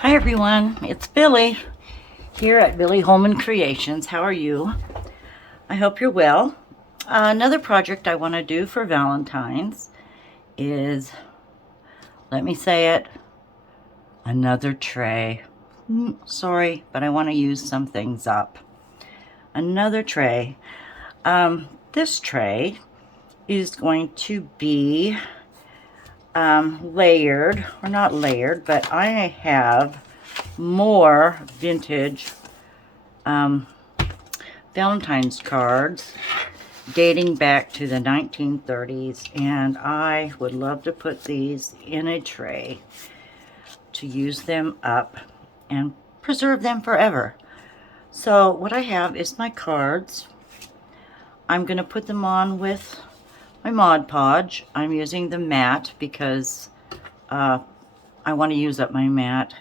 Hi everyone, it's Billie here at Billie Holman Creations. How are you? I hope you're well. Another project I want to do for Valentine's is, let me say it, another tray. Sorry, but I want to use some things up. Another tray. This tray is going to be layered, or not layered, but I have more vintage Valentine's cards dating back to the 1930s, and I would love to put these in a tray to use them up and preserve them forever. So what I have is my cards. I'm going to put them on with my Mod Podge. I'm using the matte because I want to use up my matte.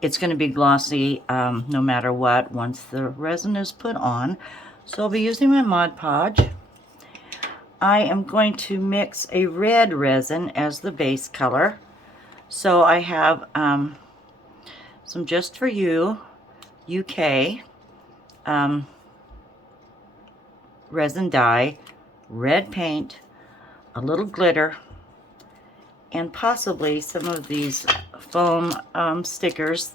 It's going to be glossy no matter what once the resin is put on. So I'll be using my Mod Podge. I am going to mix a red resin as the base color. So I have some Just For You UK resin dye, red paint, a little glitter, and possibly some of these foam stickers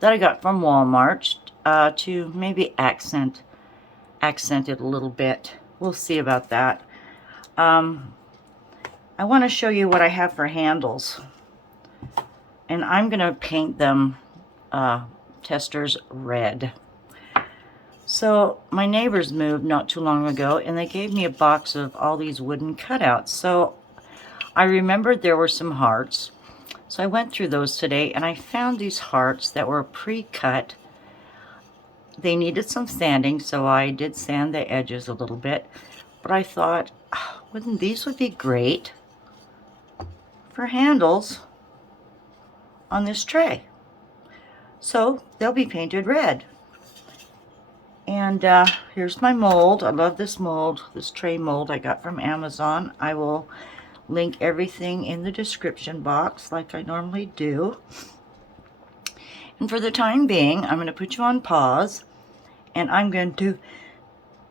that I got from Walmart to maybe accent it a little bit. We'll see about that. I want to show you what I have for handles, and I'm going to paint them Testers red. So my neighbors moved not too long ago, and they gave me a box of all these wooden cutouts. So I remembered there were some hearts. So I went through those today, and I found these hearts that were pre-cut. They needed some sanding, so I did sand the edges a little bit. But I thought, wouldn't these would be great for handles on this tray? So they'll be painted red. And here's my mold. I love this mold, this tray mold I got from Amazon. I will link everything in the description box like I normally do. And for the time being, I'm going to put you on pause, and I'm going to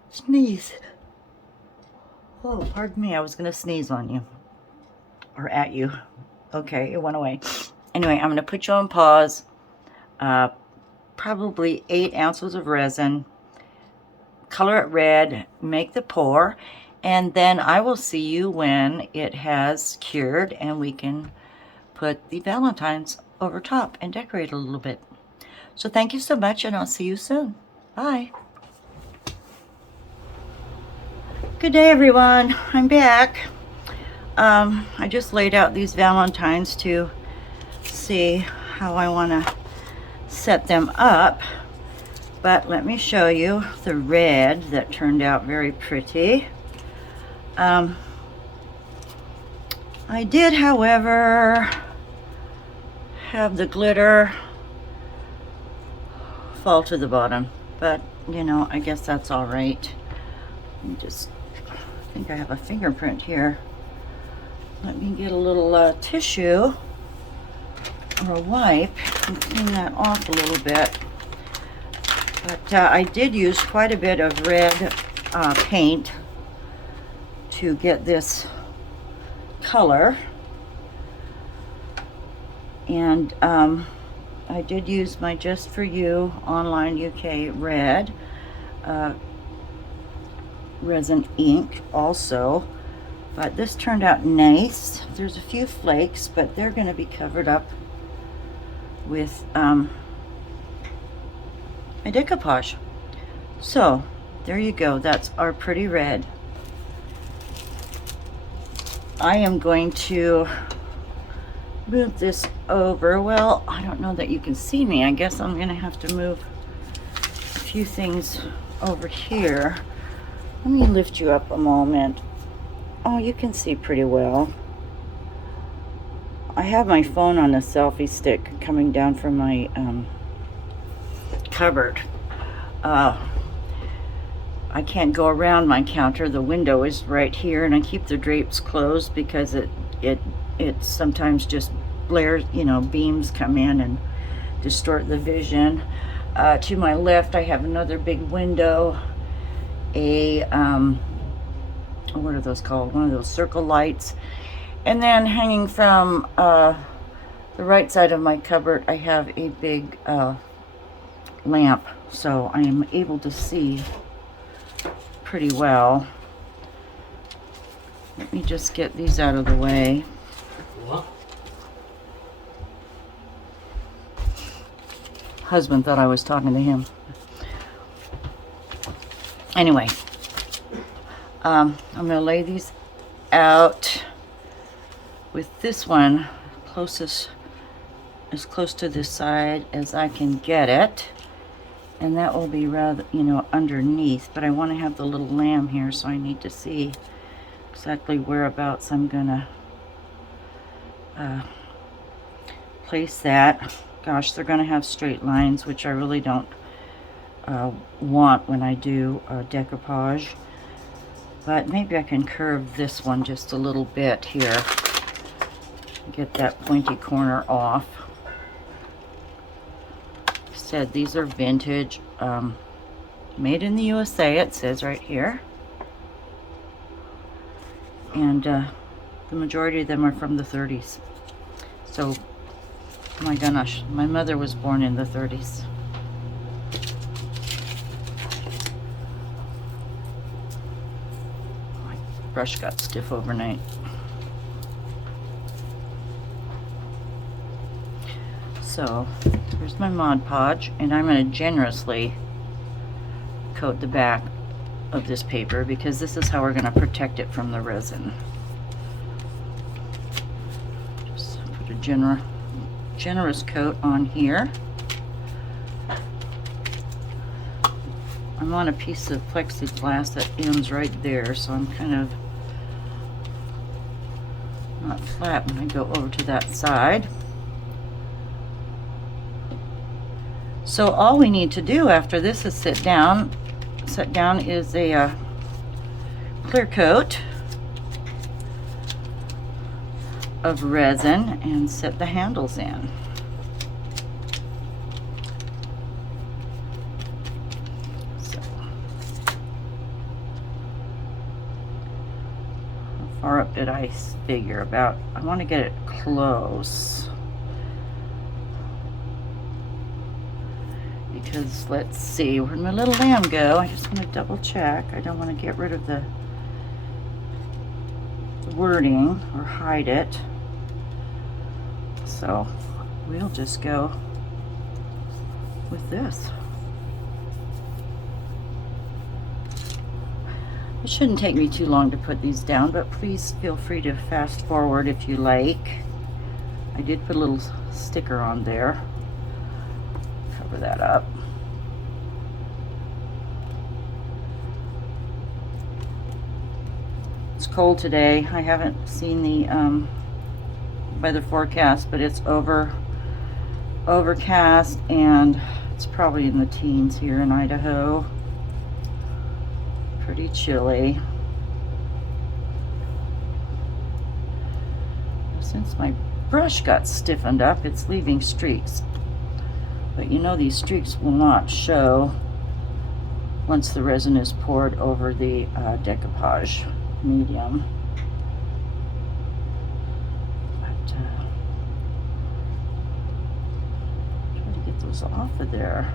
sneeze. Oh, pardon me, I was going to sneeze on you. Or at you. Okay, it went away. Anyway, I'm going to put you on pause. Probably 8 ounces of resin. Color it red, make the pour, and then I will see you when it has cured and we can put the Valentines over top and decorate a little bit. So thank you so much, and I'll see you soon. Bye. Good day, everyone. I'm back. I just laid out these Valentines to see how I want to set them up. But let me show you the red that turned out very pretty. I did, however, have the glitter fall to the bottom. But, you know, I guess that's all right. I think I have a fingerprint here. Let me get a little tissue or a wipe and clean that off a little bit. But I did use quite a bit of red paint to get this color. And I did use my Just For You Online UK red resin ink also. But this turned out nice. There's a few flakes, but they're going to be covered up with my decoupage. So there you go, that's our pretty red. I am going to move this over. Well, I don't know that you can see me. I guess I'm gonna have to move a few things over here. Let me lift you up a moment. Oh, you can see pretty well. I have my phone on a selfie stick coming down from my cupboard. I can't go around my counter. The window is right here, and I keep the drapes closed because it sometimes just blares, you know, beams come in and distort the vision. To my left, I have another big window, a what are those called? One of those circle lights. And then hanging from the right side of my cupboard, I have a big lamp, so I am able to see pretty well. Let me just get these out of the way. What? Husband thought I was talking to him. Anyway, I'm going to lay these out with this one closest, as close to this side as I can get it. And that will be rather, you know, underneath. But I want to have the little lamb here, so I need to see exactly whereabouts I'm going to place that. Gosh, they're going to have straight lines, which I really don't want when I do decoupage. But maybe I can curve this one just a little bit here. Get that pointy corner off. Said these are vintage, made in the USA, it says right here. And the majority of them are from the 30s. So, oh my gosh, my mother was born in the 30s. My brush got stiff overnight. So, here's my Mod Podge, and I'm going to generously coat the back of this paper because this is how we're going to protect it from the resin. Just put a generous coat on here. I'm on a piece of plexiglass that ends right there, so I'm kind of not flat when I go over to that side. So all we need to do after this is set down is a clear coat of resin and set the handles in. So, how far up did I figure? About, I want to get it close. Because let's see, where'd my little lamb go? I just want to double check. I don't want to get rid of the wording or hide it. So we'll just go with this. It shouldn't take me too long to put these down, but please feel free to fast forward if you like. I did put a little sticker on there. Cover that up. It's cold today. I haven't seen the weather forecast, but it's overcast, and it's probably in the teens here in Idaho. Pretty chilly. Since my brush got stiffened up, it's leaving streaks. But you know, these streaks will not show once the resin is poured over the decoupage medium. But try to get those off of there.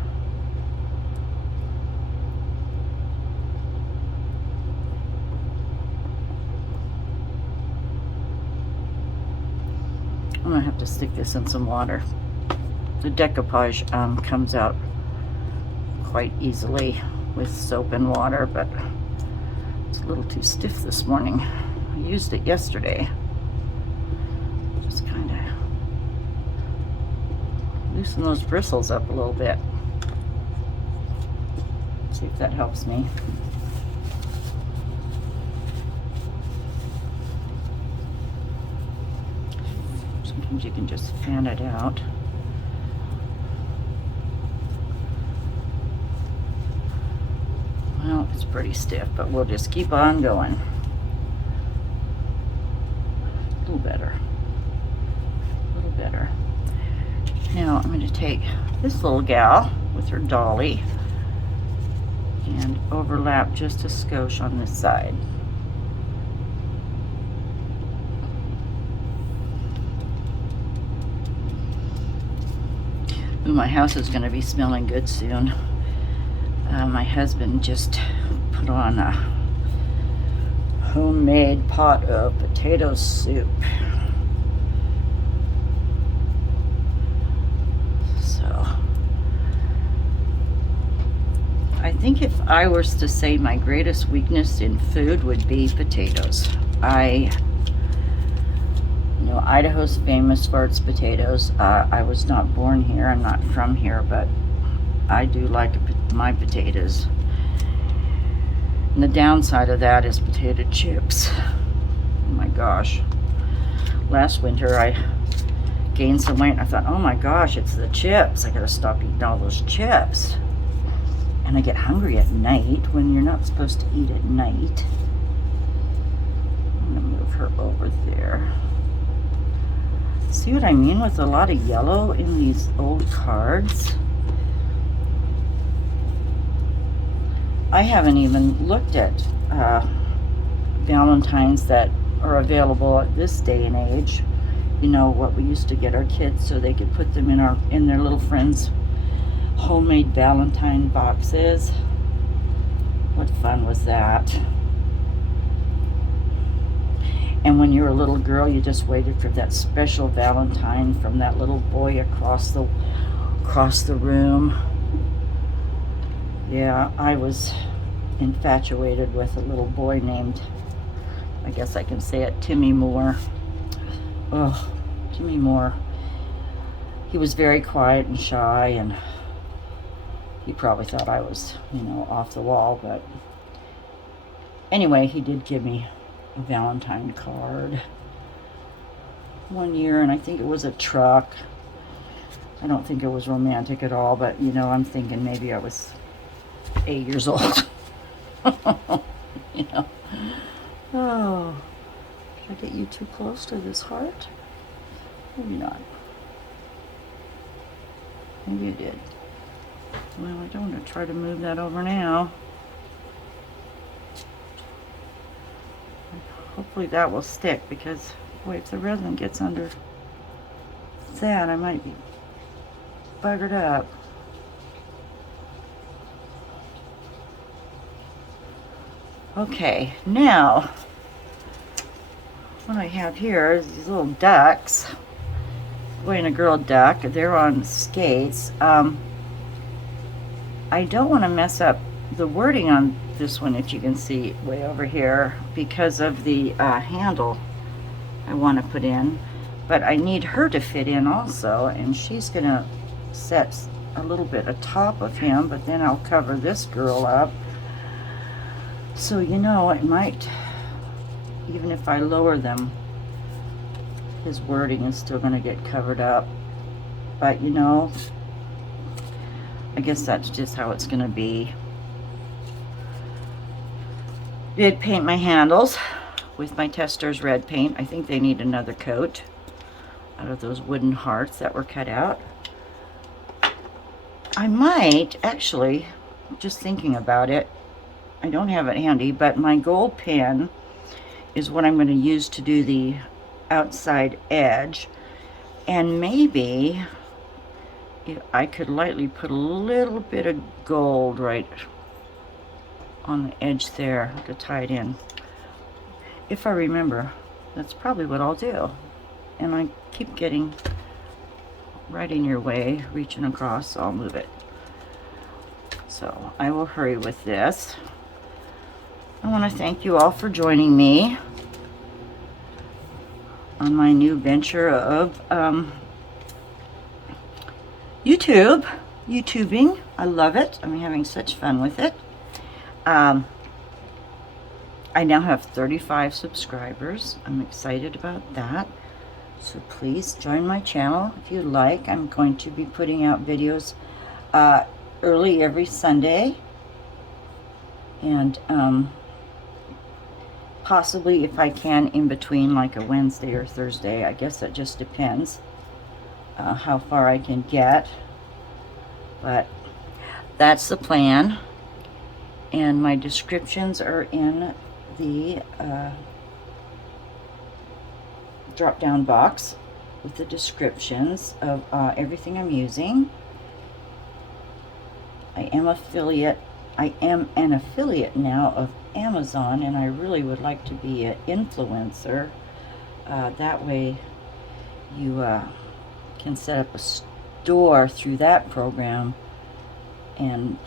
I'm gonna have to stick this in some water. The decoupage comes out quite easily with soap and water, but it's a little too stiff this morning. I used it yesterday. Just kind of loosen those bristles up a little bit. See if that helps me. Sometimes you can just fan it out. Well, it's pretty stiff, but we'll just keep on going. A little better. A little better. Now, I'm going going to take this little gal with her dolly and overlap just a skosh on this side. Ooh, my house is going to be smelling good soon. My husband just put on a homemade pot of potato soup. So, I think if I was to say my greatest weakness in food would be potatoes. You know, Idaho's famous for its potatoes. I was not born here, I'm not from here, but I do like my potatoes. And the downside of that is potato chips. Oh my gosh. Last winter I gained some weight and I thought, oh my gosh, it's the chips. I gotta stop eating all those chips. And I get hungry at night when you're not supposed to eat at night. I'm gonna move her over there. See what I mean with a lot of yellow in these old cards? I haven't even looked at Valentines that are available at this day and age. You know, what we used to get our kids so they could put them in their little friends' homemade Valentine boxes. What fun was that? And when you were a little girl, you just waited for that special Valentine from that little boy across the room. Yeah, I was infatuated with a little boy named, I guess I can say it, Timmy Moore. Oh, Timmy Moore. He was very quiet and shy, and he probably thought I was, you know, off the wall, but anyway, he did give me a Valentine card one year, and I think it was a truck. I don't think it was romantic at all, but you know, I'm thinking maybe I was 8 years old. You know. Oh, did I get you too close to this heart? Maybe not. Maybe I did. Well, I don't want to try to move that over now. Hopefully that will stick, because boy, if the resin gets under that, I might be buggered up. Okay, now what I have here is these little ducks. Boy and a girl duck. They're on skates. I don't want to mess up the wording on this one, if you can see way over here, because of the handle I want to put in. But I need her to fit in also, and she's going to set a little bit atop of him, but then I'll cover this girl up. So, you know, it might, even if I lower them, his wording is still going to get covered up. But, you know, I guess that's just how it's going to be. Did paint my handles with my Testors red paint. I think they need another coat out of those wooden hearts that were cut out. I might, actually, just thinking about it, I don't have it handy, but my gold pen is what I'm going to use to do the outside edge. And maybe if I could lightly put a little bit of gold right on the edge there to tie it in. If I remember, that's probably what I'll do. And I keep getting right in your way, reaching across, so I'll move it. So I will hurry with this. I want to thank you all for joining me on my new venture of YouTubing. I love it. I'm having such fun with it. I now have 35 subscribers. I'm excited about that. So please join my channel if you like. I'm going to be putting out videos early every Sunday. And possibly, if I can, in between, like a Wednesday or Thursday. I guess that just depends. how far I can get, but that's the plan. And my descriptions are in the drop down box with the descriptions of everything I'm using. I am an affiliate now of Amazon, and I really would like to be an influencer. That way you can set up a store through that program, and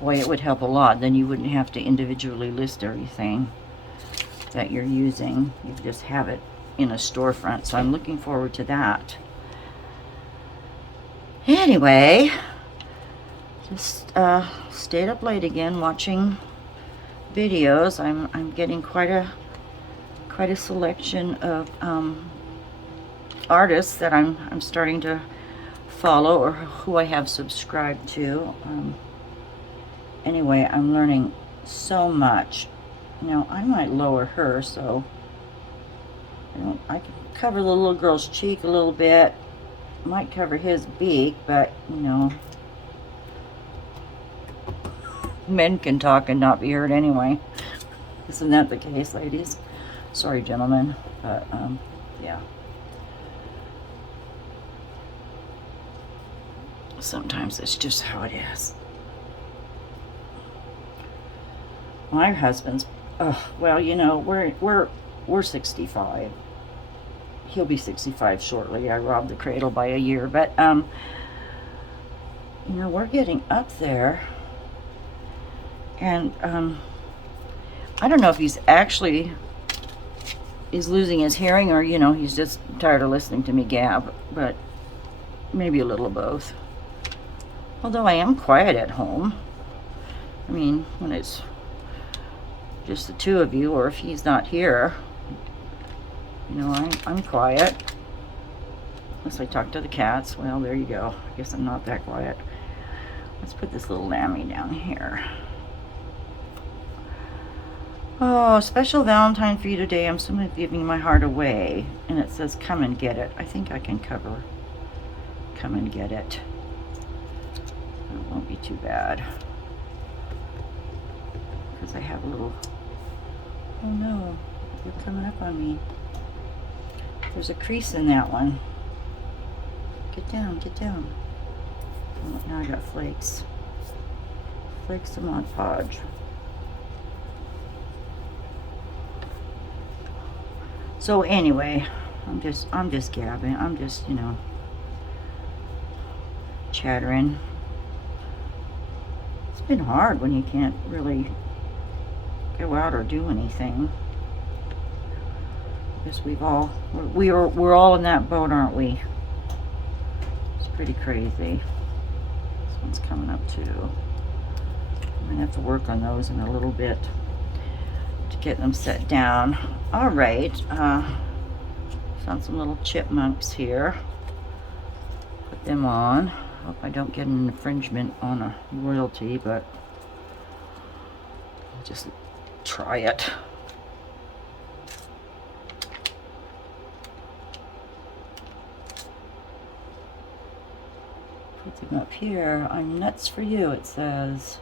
boy, it would help a lot. Then you wouldn't have to individually list everything that you're using. You just have it in a storefront. So I'm looking forward to that. Anyway, just stayed up late again watching videos. I'm getting quite a selection of artists that I'm starting to follow, or who I have subscribed to. Anyway, I'm learning so much. Now I might lower her so I can cover the little girl's cheek a little bit. Might cover his beak, but you know, men can talk and not be heard anyway. Isn't that the case, ladies? Sorry, gentlemen, but yeah. Sometimes it's just how it is. My husband's, well, you know, we're 65. He'll be 65 shortly. I robbed the cradle by a year, but you know, we're getting up there, and I don't know if he's losing his hearing, or you know, he's just tired of listening to me gab, but maybe a little of both. Although I am quiet at home. I mean, when it's just the two of you, or if he's not here, you know, I'm quiet. Unless I talk to the cats. Well, there you go. I guess I'm not that quiet. Let's put this little lammy down here. Oh, special Valentine for you today. I'm simply giving my heart away. And it says, come and get it. I think I can cover come and get it. It won't be too bad. Because I have a little... Oh no, they're coming up on me. There's a crease in that one. Get down, get down. Oh, now I got flakes. Flakes of Mod Podge. So anyway, I'm just gabbing. I'm just, you know, chattering. It's been hard when you can't really go out or do anything. I guess we're all in that boat, aren't we? It's pretty crazy. This one's coming up too. I'm gonna have to work on those in a little bit to get them set down. All right, found some little chipmunks here. Put them on. Hope I don't get an infringement on a royalty, but I'll just try it. Put them up here. I'm nuts for you, it says.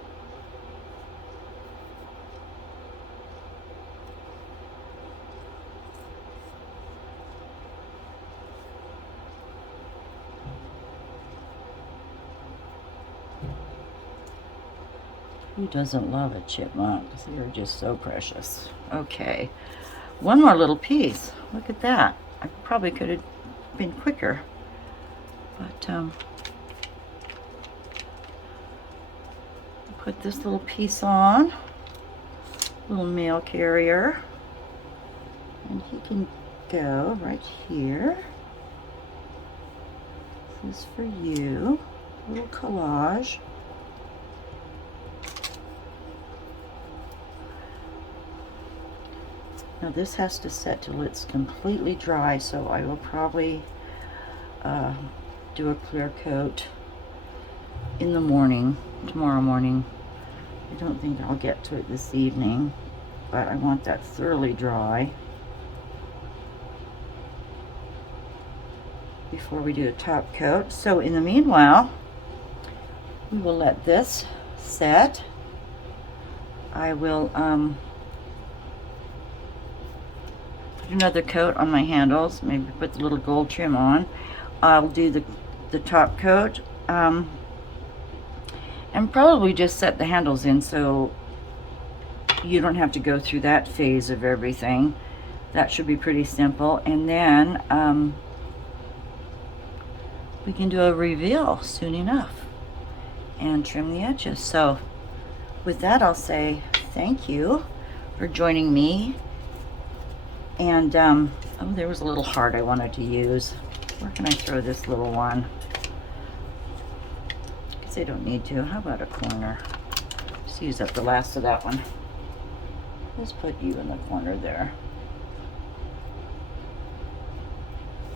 Who doesn't love a chipmunk? They're just so precious. Okay, one more little piece. Look at that. I probably could have been quicker, but put this little piece on. Little mail carrier, and he can go right here. This is for you. A little collage. Now this has to set till it's completely dry, so I will probably do a clear coat in the morning, tomorrow morning. I don't think I'll get to it this evening, but I want that thoroughly dry. before we do a top coat. So in the meanwhile, we will let this set. I will put another coat on my handles, maybe put the little gold trim on. I'll do the top coat and probably just set the handles in so you don't have to go through that phase of everything. That should be pretty simple. And then we can do a reveal soon enough and trim the edges. So with that, I'll say thank you for joining me. And oh, there was a little heart I wanted to use. Where can I throw this little one? Because I don't need to. How about a corner? Just use up the last of that one. Let's put you in the corner there.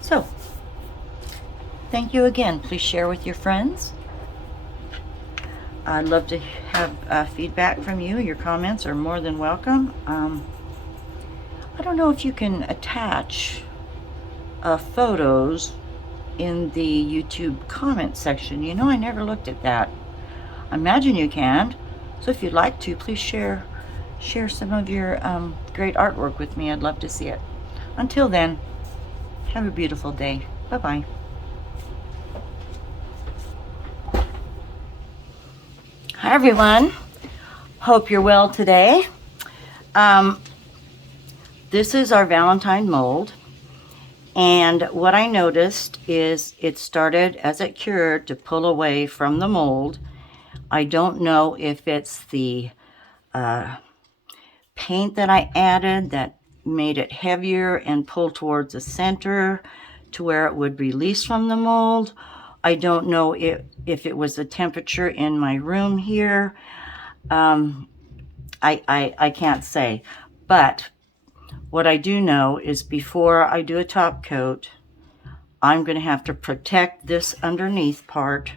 So, thank you again. Please share with your friends. I'd love to have feedback from you. Your comments are more than welcome. I don't know if you can attach photos in the YouTube comment section. You know, I never looked at that. I imagine you can. So if you'd like to, please share some of your great artwork with me. I'd love to see it. Until then, have a beautiful day. Bye-bye. Hi everyone. Hope you're well today. This is our Valentine mold. And what I noticed is it started as it cured to pull away from the mold. I don't know if it's the paint that I added that made it heavier and pull towards the center to where it would release from the mold. I don't know if it was the temperature in my room here. I can't say. But what I do know is before I do a top coat, I'm going to have to protect this underneath part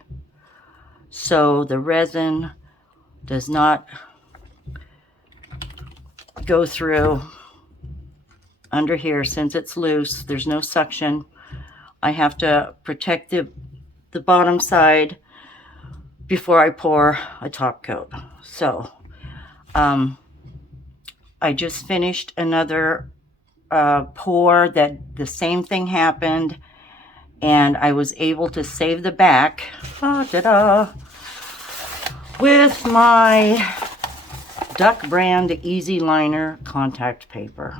so the resin does not go through under here. Since it's loose, there's no suction. I have to protect the bottom side before I pour a top coat. So I just finished another pour that the same thing happened, and I was able to save the back with my Duck brand Easy Liner contact paper.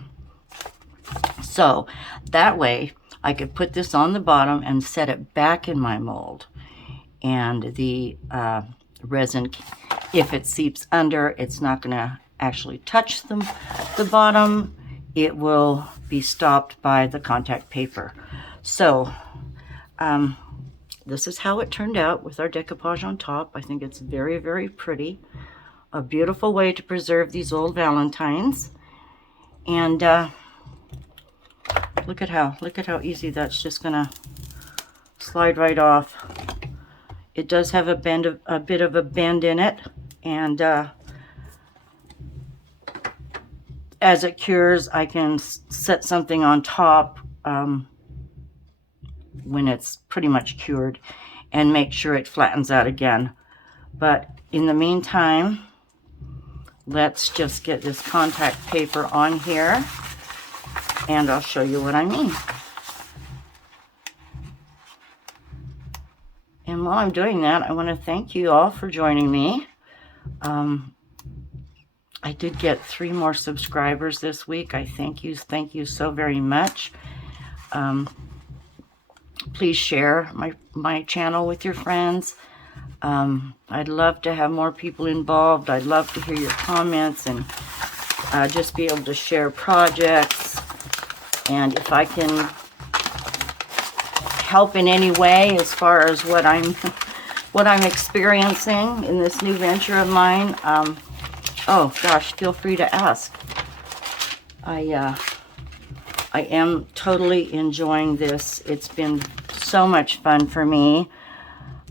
So that way I could put this on the bottom and set it back in my mold, and the resin, if it seeps under, it's not going to actually touch the bottom. It will be stopped by the contact paper. So this is how it turned out with our decoupage on top. I think it's very, very pretty. A beautiful way to preserve these old Valentines. And look at how easy that's just gonna slide right off. It does have a bit of a bend in it, and as it cures, I can set something on top when it's pretty much cured and make sure it flattens out again. But in the meantime, let's just get this contact paper on here, and I'll show you what I mean. And while I'm doing that, I want to thank you all for joining me. I did get 3 more subscribers this week. I thank you so very much. Please share my channel with your friends. I'd love to have more people involved. I'd love to hear your comments and just be able to share projects. And if I can help in any way as far as what I'm experiencing in this new venture of mine, oh gosh, feel free to ask. I am totally enjoying this. It's been so much fun for me.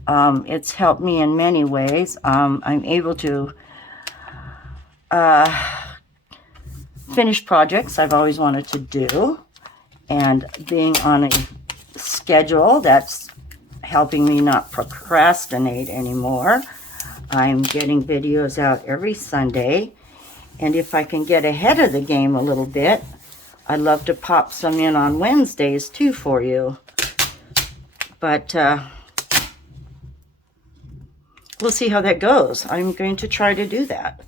It's helped me in many ways. I'm able to finish projects I've always wanted to do, and being on a schedule. That's helping me not procrastinate anymore. I'm getting videos out every Sunday, and if I can get ahead of the game a little bit, I'd love to pop some in on Wednesdays too for you. But we'll see how that goes. I'm going to try to do that,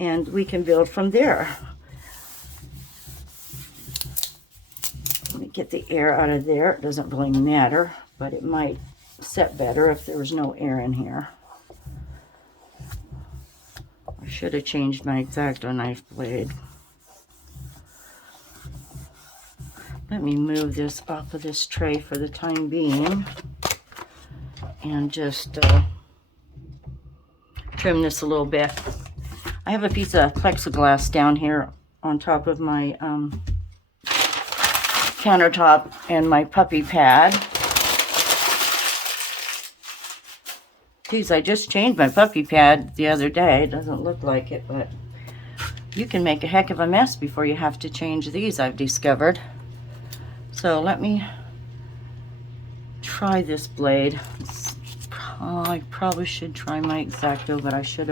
and we can build from there. Let me get the air out of there. It doesn't really matter, but it might set better if there was no air in here. I should have changed my X-Acto knife blade. Let me move this off of this tray for the time being and just trim this a little bit. I have a piece of plexiglass down here on top of my countertop and my puppy pad. Geez, I just changed my puppy pad the other day. It doesn't look like it, but you can make a heck of a mess before you have to change these, I've discovered. So let me try this blade. I probably should try my X-Acto, but I should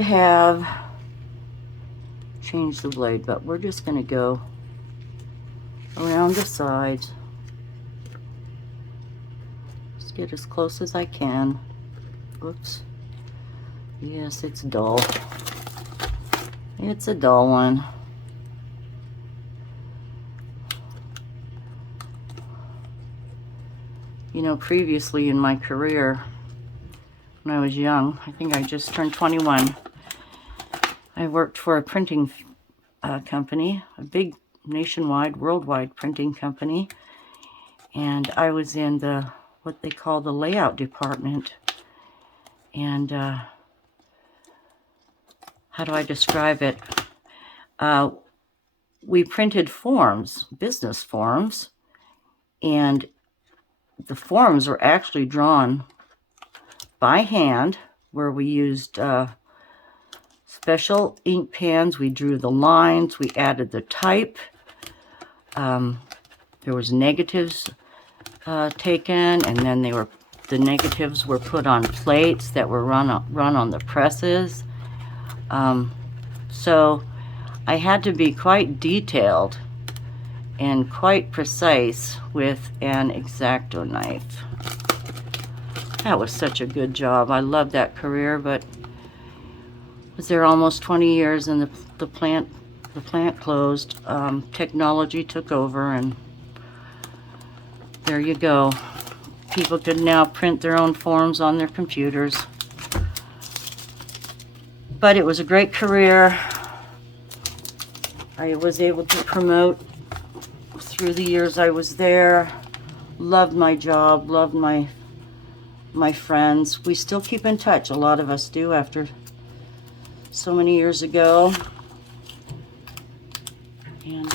have changed the blade, but we're just going to go around the sides. Just get as close as I can. Oops. Yes, it's dull. It's a dull one. You know, previously in my career, when I was young, I think I just turned 21, I worked for a printing company, a big nationwide, worldwide printing company, and I was in the, what they call the layout department, and how do I describe it? We printed forms, business forms, and the forms were actually drawn by hand, where we used special ink pens. We drew the lines, we added the type. There was negatives taken, and then the negatives were put on plates that were run on the presses. So I had to be quite detailed and quite precise with an X-Acto knife. That was such a good job. I loved that career, but was there almost 20 years, and the plant closed. Technology took over, and there you go. People could now print their own forms on their computers. But it was a great career. I was able to promote through the years I was there. Loved my job, loved my friends. We still keep in touch. A lot of us do after so many years ago. And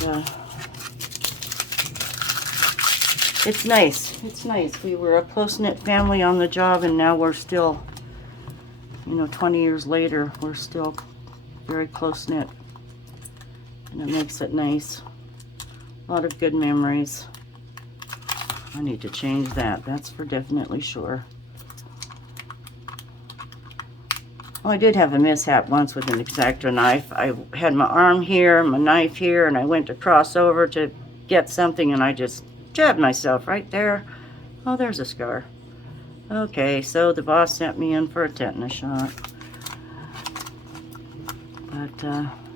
it's nice. It's nice. We were a close-knit family on the job, and now we're still, you know, 20 years later, we're still very close-knit. And it makes it nice. A lot of good memories. I need to change that. That's for definitely sure. Oh, I did have a mishap once with an X-Acto knife. I had my arm here, my knife here, and I went to cross over to get something, and I just jabbed myself right there. Oh, there's a scar. Okay, so the boss sent me in for a tetanus shot. But,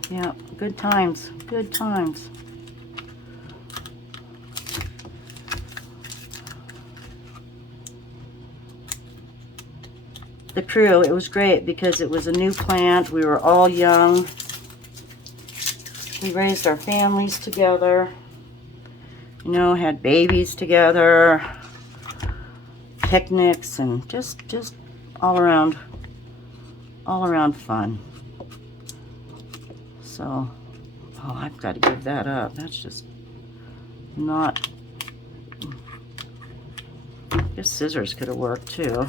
yeah, good times. Good times. The crew, it was great because it was a new plant. We were all young. We raised our families together. You know, had babies together. Picnics, and just all around fun. So, oh, I've got to give that up. That's just not. I guess scissors could have worked too.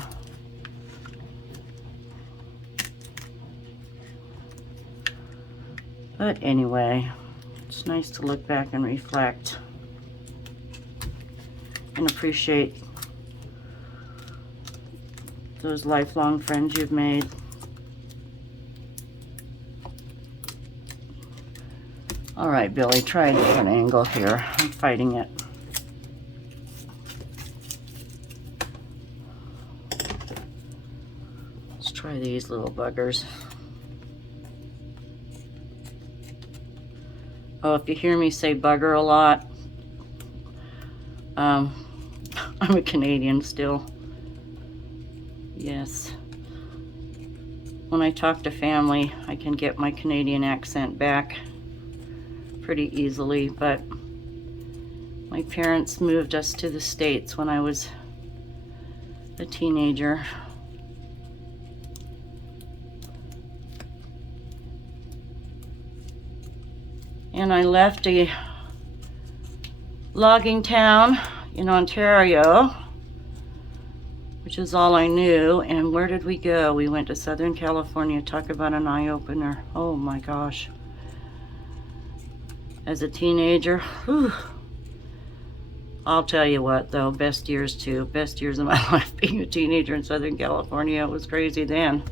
But anyway, it's nice to look back and reflect. and appreciate those lifelong friends you've made. All right, Billy, try a different angle here. I'm fighting it. Let's try these little buggers. Oh, if you hear me say bugger a lot, I'm a Canadian still. Yes. When I talk to family, I can get my Canadian accent back pretty easily, but my parents moved us to the States when I was a teenager. And I left a logging town in Ontario, which is all I knew. And where did we go? We went to Southern California. Talk about an eye-opener. Oh my gosh. As a teenager, whew. I'll tell you what though, best years too. Best years of my life being a teenager in Southern California. It was crazy then.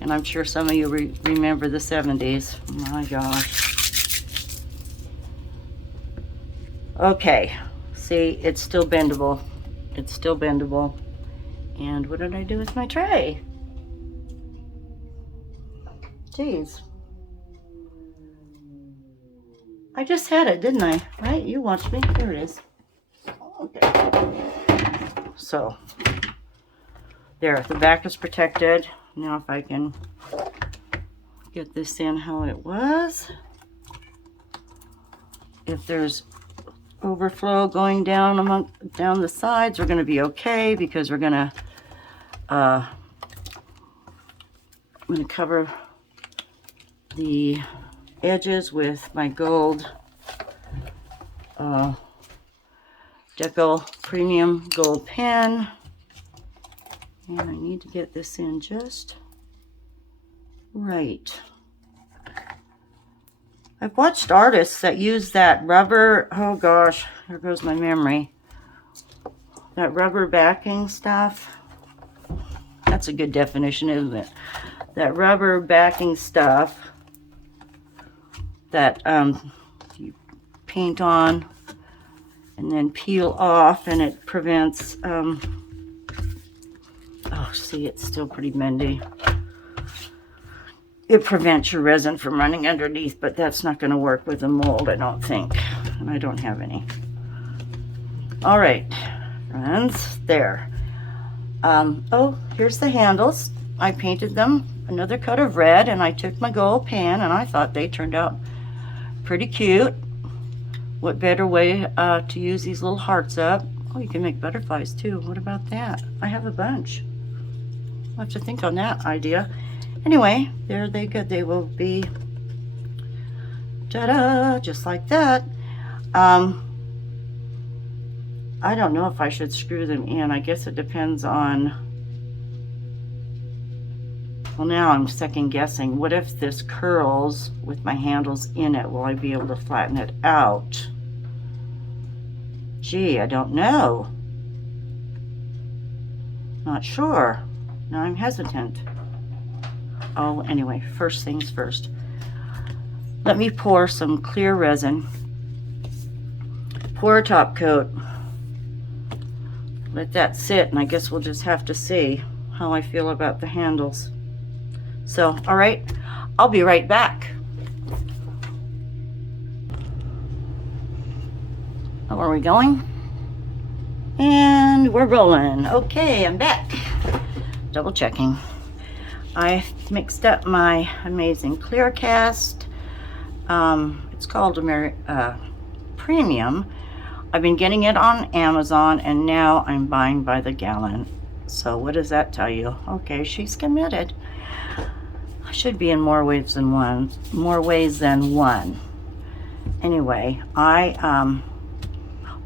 And I'm sure some of you remember the 70s. My gosh. Okay, see, it's still bendable. It's still bendable. And what did I do with my tray? Jeez. I just had it, didn't I? Right? You watched me. There it is. Okay. So, there. The back is protected. Now if I can get this in how it was. If there's overflow going down down the sides, we're going to be okay, because we're going to I'm going to cover the edges with my gold Deco Premium Gold Pen. And I need to get this in just right. I've watched artists that use that rubber, oh gosh, here goes my memory. That rubber backing stuff. That's a good definition, isn't it? That rubber backing stuff that you paint on and then peel off, and it prevents, oh, see, it's still pretty bendy. It prevents your resin from running underneath, but that's not going to work with a mold, I don't think. And I don't have any. All right, friends, there. Oh, here's the handles. I painted them another coat of red, and I took my gold pen, and I thought they turned out pretty cute. What better way to use these little hearts up? Oh, you can make butterflies too. What about that? I have a bunch. I'll have to think on that idea. Anyway, there they go. They will be, ta-da, just like that. I don't know if I should screw them in. I guess it depends on, well, now I'm second guessing. What if this curls with my handles in it? Will I be able to flatten it out? Gee, I don't know. Not sure. Now I'm hesitant. Oh, anyway, first things first. Let me pour some clear resin. Pour a top coat. Let that sit, and I guess we'll just have to see how I feel about the handles. So, all right, I'll be right back. Oh, are we going? And we're rolling. Okay, I'm back. Double checking. I mixed up my amazing clear cast. It's called Premium. I've been getting it on Amazon, and now I'm buying by the gallon. So what does that tell you? Okay, she's committed. I should be in more ways than one. Anyway, I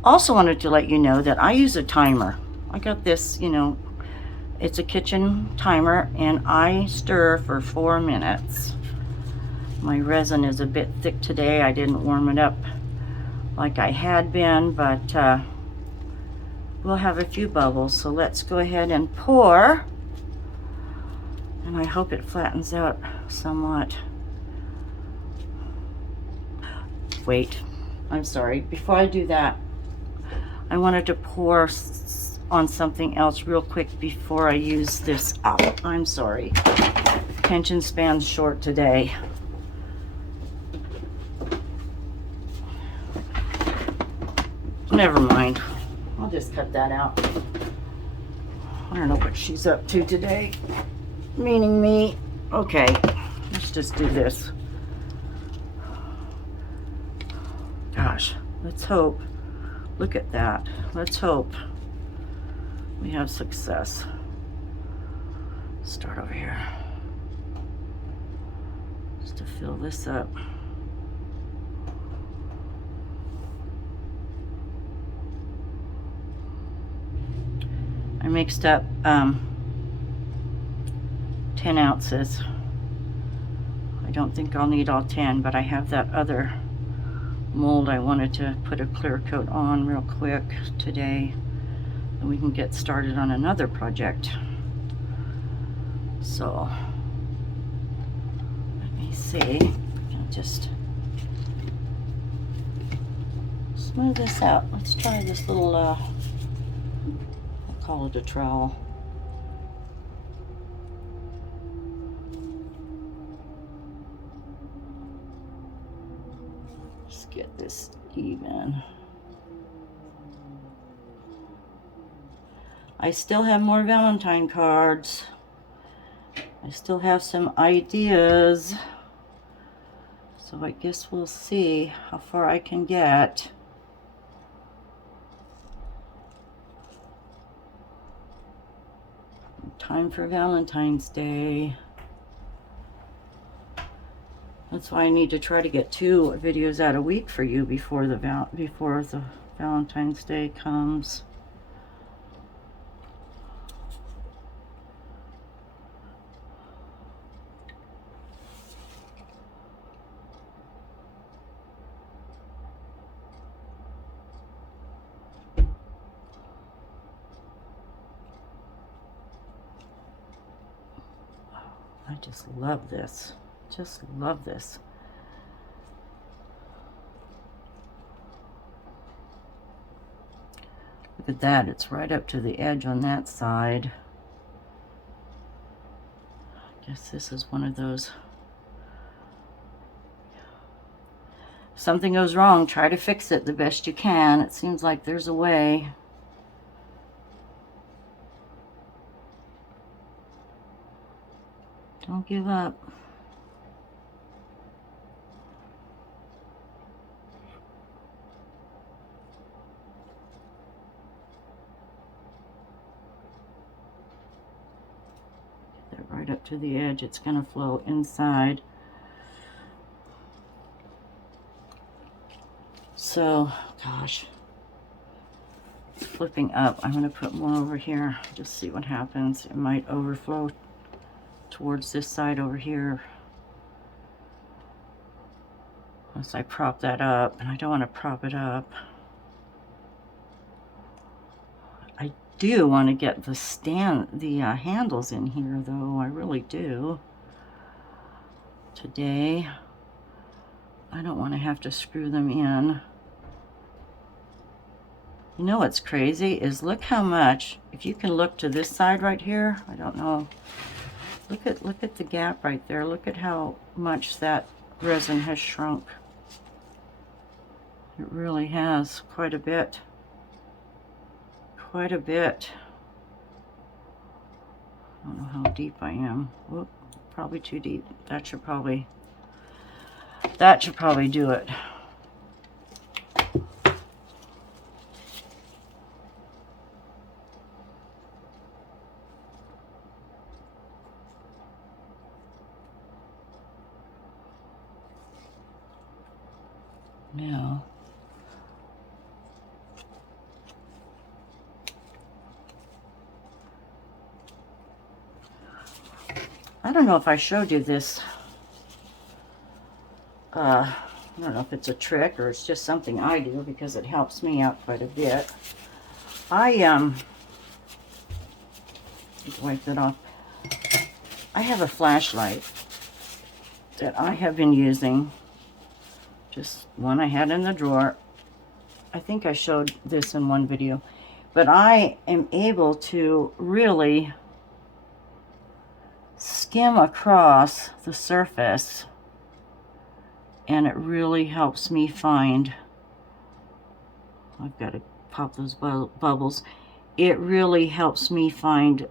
also wanted to let you know that I use a timer. I got this, you know, it's a kitchen timer, and I stir for 4 minutes. My resin is a bit thick today. I didn't warm it up like I had been, but we'll have a few bubbles. So let's go ahead and pour. And I hope it flattens out somewhat. Wait, I'm sorry. Before I do that, I wanted to pour on something else real quick before I use this up. I'm sorry. Attention span's short today. Never mind. I'll just cut that out. I don't know what she's up to today. Meaning me. Okay, let's just do this. Gosh, let's hope. Look at that. Let's hope we have success. Start over here. Just to fill this up. I mixed up 10 ounces. I don't think I'll need all 10, but I have that other mold I wanted to put a clear coat on real quick today, and we can get started on another project. So let me see. I'll just smooth this out. Let's try this little I'll call it a trowel. Just get this even. I still have more Valentine cards. I still have some ideas. So I guess we'll see how far I can get. Time for Valentine's Day. That's why I need to try to get 2 videos out a week for you before the Valentine's Day comes. I just love this. Just love this. Look at that. It's right up to the edge on that side. I guess this is one of those. If something goes wrong, try to fix it the best you can. It seems like there's a way. Don't give up. Get that right up to the edge. It's going to flow inside. So, gosh. Flipping up. I'm going to put more over here. Just see what happens. It might overflow towards this side over here. Unless I prop that up, and I don't want to prop it up. I do want to get the handles in here, though. I really do. Today, I don't want to have to screw them in. You know what's crazy is look how much, if you can look to this side right here, I don't know. Look at the gap right there. Look at how much that resin has shrunk. It really has quite a bit. Quite a bit. I don't know how deep I am. Whoop, probably too deep. That should probably do it. Now, I don't know if I showed you this. I don't know if it's a trick or it's just something I do because it helps me out quite a bit. wipe that off. I have a flashlight that I have been using, just one I had in the drawer. I think I showed this in one video, but I am able to really skim across the surface, and it really helps me find, I've got to pop those bubbles. It really helps me find,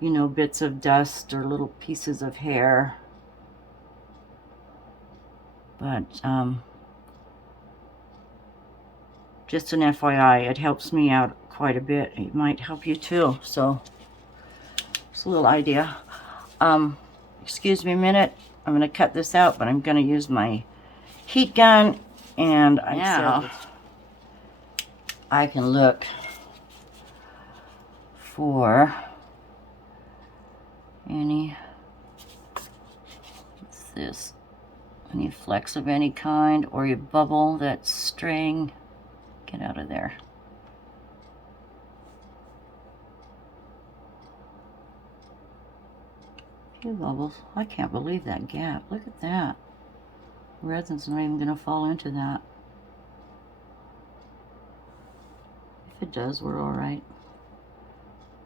you know, bits of dust or little pieces of hair. But just an FYI, it helps me out quite a bit. It might help you too. So it's a little idea. Excuse me a minute. I'm going to cut this out, but I'm going to use my heat gun, and now I can look for any, what's this, any flecks of any kind, or a bubble that's straying. Get out of there. Few bubbles. I can't believe that gap. Look at that. Resin's not even going to fall into that. If it does, we're all right.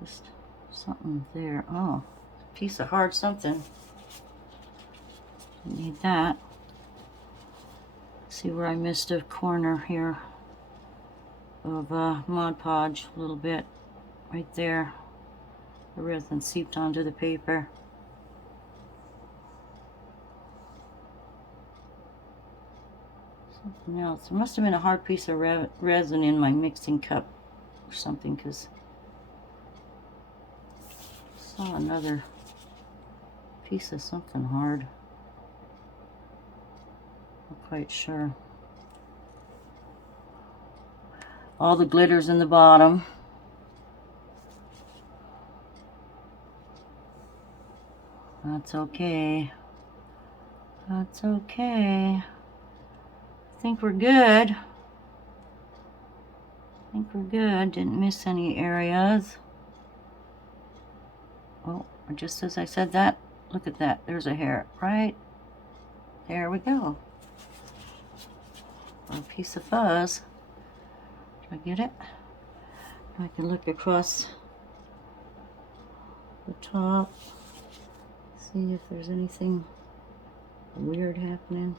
Just something there. Oh, a piece of hard something. Need that. See where I missed a corner here of Mod Podge a little bit. Right there. The resin seeped onto the paper. Something else. There must have been a hard piece of resin in my mixing cup or something, because I saw another piece of something hard. Not quite sure. All the glitter's in the bottom. That's okay. That's okay. I think we're good. I think we're good. Didn't miss any areas. Oh, just as I said that, look at that. There's a hair. Right there we go. A piece of fuzz. Did I get it? I can look across the top, see if there's anything weird happening.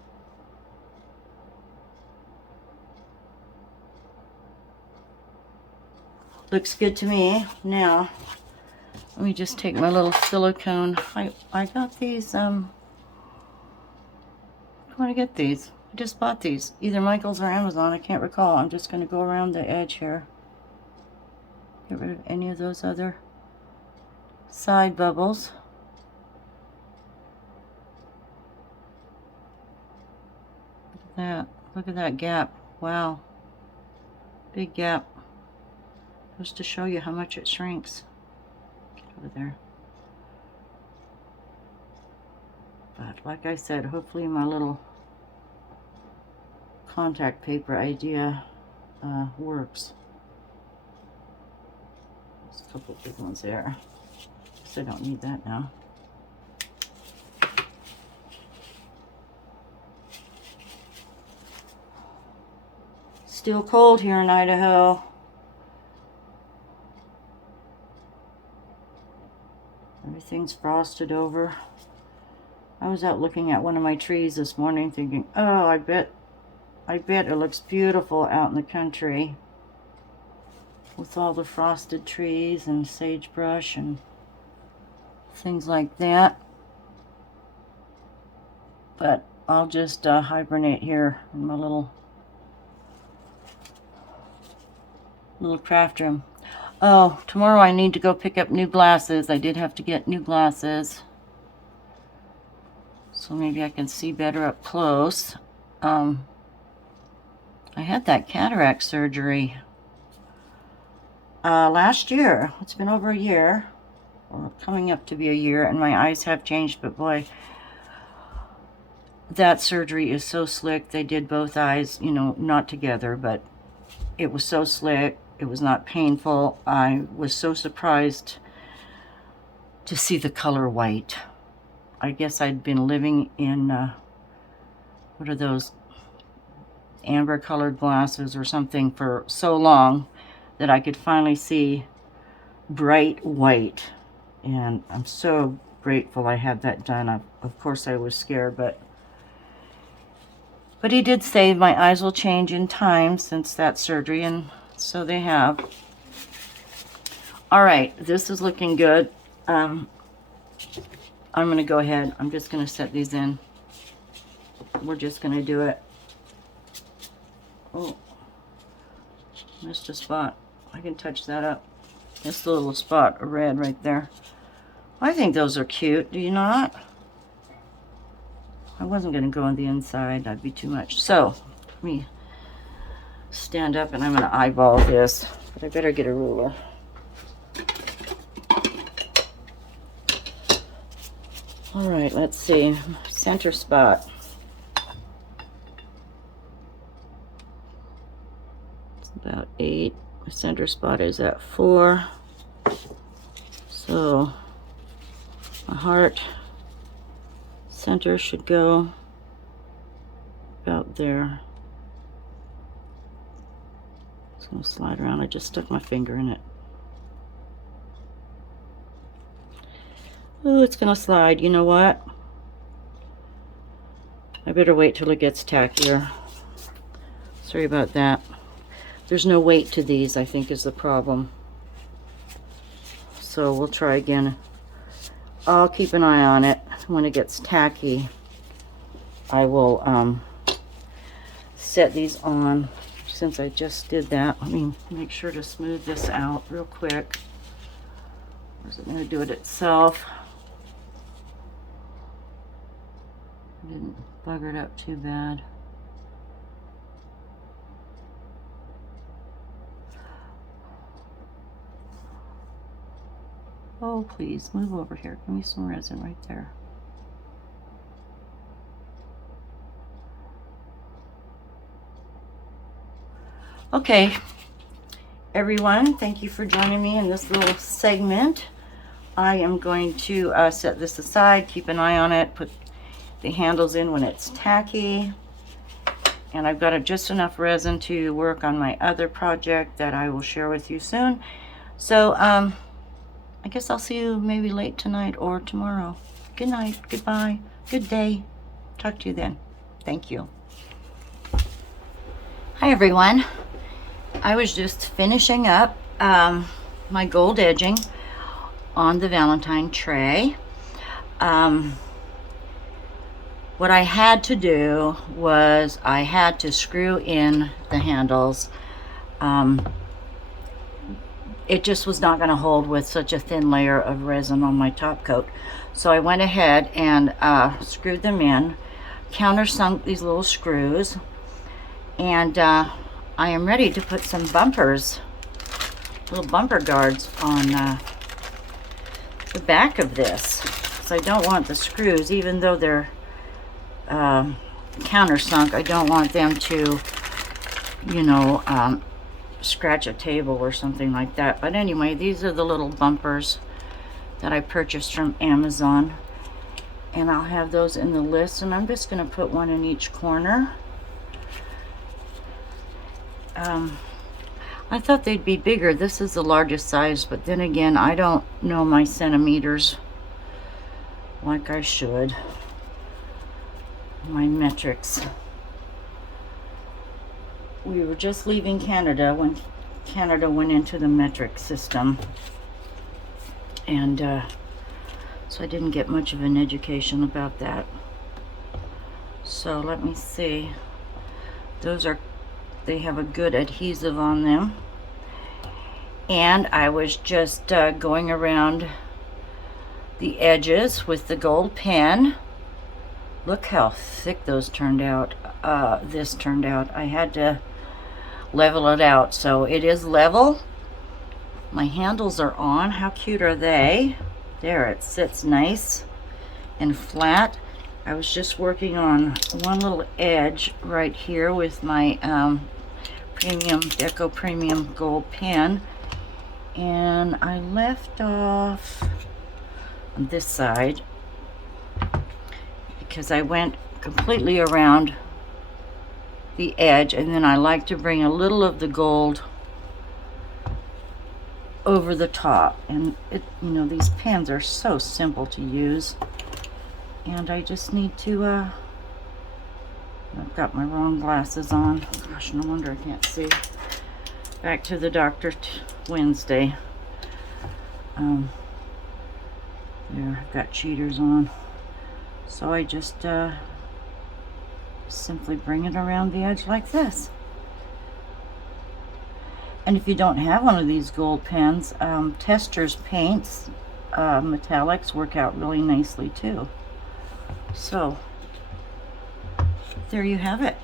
Looks good to me. Now, let me just take my little silicone. I got these, I want to get these. I just bought these, either Michael's or Amazon, I can't recall. I'm just going to go around the edge here. Get rid of any of those other side bubbles. Look at that. Look at that gap. Wow. Big gap. Just to show you how much it shrinks. Get over there. But like I said, hopefully my little contact paper idea works. There's a couple big ones there. So I don't need that now. Still cold here in Idaho. Everything's frosted over. I was out looking at one of my trees this morning thinking, oh, I bet it looks beautiful out in the country with all the frosted trees and sagebrush and things like that. But I'll just hibernate here in my little craft room. Oh, tomorrow I need to go pick up new glasses. I did have to get new glasses, so maybe I can see better up close. I had that cataract surgery last year. It's been over a year, or coming up to be a year, and my eyes have changed, but boy, that surgery is so slick. They did both eyes, you know, not together, but It was so slick. It was not painful. I was so surprised to see the color white. I guess I'd been living in, what are those, amber colored glasses or something for so long that I could finally see bright white. And I'm so grateful I had that done. Of course I was scared, but he did say my eyes will change in time since that surgery, and so they have. All right, this is looking good. I'm going to go ahead. I'm just going to set these in. We're just going to do it. Oh, missed a spot. I can touch that up. This little spot of red right there. I think those are cute. Do you not? I wasn't going to go on the inside. That'd be too much. So, let me stand up and I'm going to eyeball this. But I better get a ruler. All right, let's see. Center spot. It's about 8. The center spot is at 4. So, my heart center should go about there. It's going to slide around. I just stuck my finger in it. Oh, it's going to slide. You know what? I better wait till it gets tackier. Sorry about that. There's no weight to these, I think, is the problem. So we'll try again. I'll keep an eye on it. When it gets tacky, I will set these on. Since I just did that, let me make sure to smooth this out real quick. Or is it going to do it itself? I didn't bugger it up too bad. Oh, please, move over here. Give me some resin right there. Okay, everyone, thank you for joining me in this little segment. I am going to set this aside, keep an eye on it, put the handles in when it's tacky. And I've got just enough resin to work on my other project that I will share with you soon. So, I guess I'll see you maybe late tonight or tomorrow. Good night, goodbye, good day. Talk to you then. Thank you. Hi, everyone. I was just finishing up my gold edging on the Valentine tray. What I had to do was I had to screw in the handles. It just was not going to hold with such a thin layer of resin on my top coat. So I went ahead and screwed them in, countersunk these little screws, and I am ready to put some bumpers, little bumper guards on the back of this. So I don't want the screws, even though they're countersunk, I don't want them to, you know, scratch a table or something like that. But anyway, these are the little bumpers that I purchased from Amazon, and I'll have those in the list, and I'm just going to put one in each corner. I thought they'd be bigger. This is the largest size, but then again, I don't know my centimeters like I should. My metrics. We were just leaving Canada when Canada went into the metric system, and so I didn't get much of an education about that. So let me see. They have a good adhesive on them, and I was just going around the edges with the gold pen. Look how thick those turned out. This turned out. I had to level it out, so it is level. My handles are on. How cute are they? There, it sits nice and flat. I was just working on one little edge right here with my Deco Premium Gold pen. And I left off on this side because I went completely around the edge, and then I like to bring a little of the gold over the top. And it, you know, these pens are so simple to use, and I just need to I've got my wrong glasses on. Gosh, no wonder I can't see. Back to the doctor Wednesday. There, I've got cheaters on. So I just simply bring it around the edge like this. And if you don't have one of these gold pens, Testors paints, metallics work out really nicely too. So there you have it.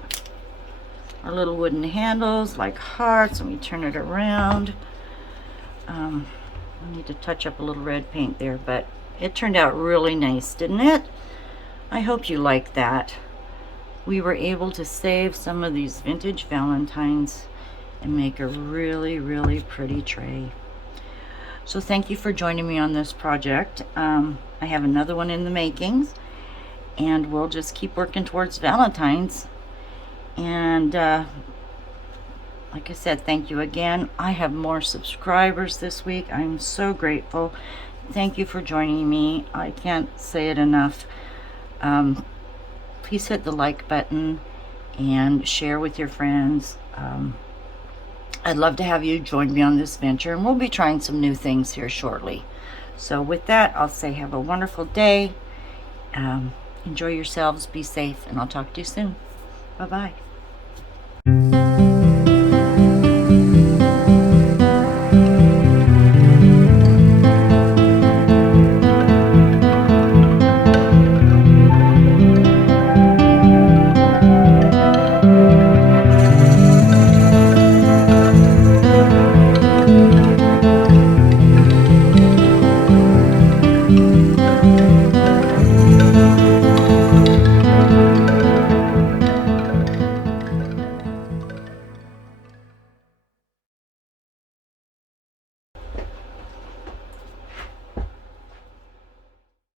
Our little wooden handles like hearts, and we turn it around. I need to touch up a little red paint there, but it turned out really nice, didn't it? I hope you like that. We were able to save some of these vintage Valentines and make a really, really pretty tray. So thank you for joining me on this project. I have another one in the makings, and we'll just keep working towards Valentine's. And like I said, thank you again. I have more subscribers this week. I'm so grateful. Thank you for joining me. I can't say it enough. Please hit the like button and share with your friends. I'd love to have you join me on this venture, and we'll be trying some new things here shortly. So with that, I'll say have a wonderful day. Enjoy yourselves, be safe, and I'll talk to you soon. Bye-bye.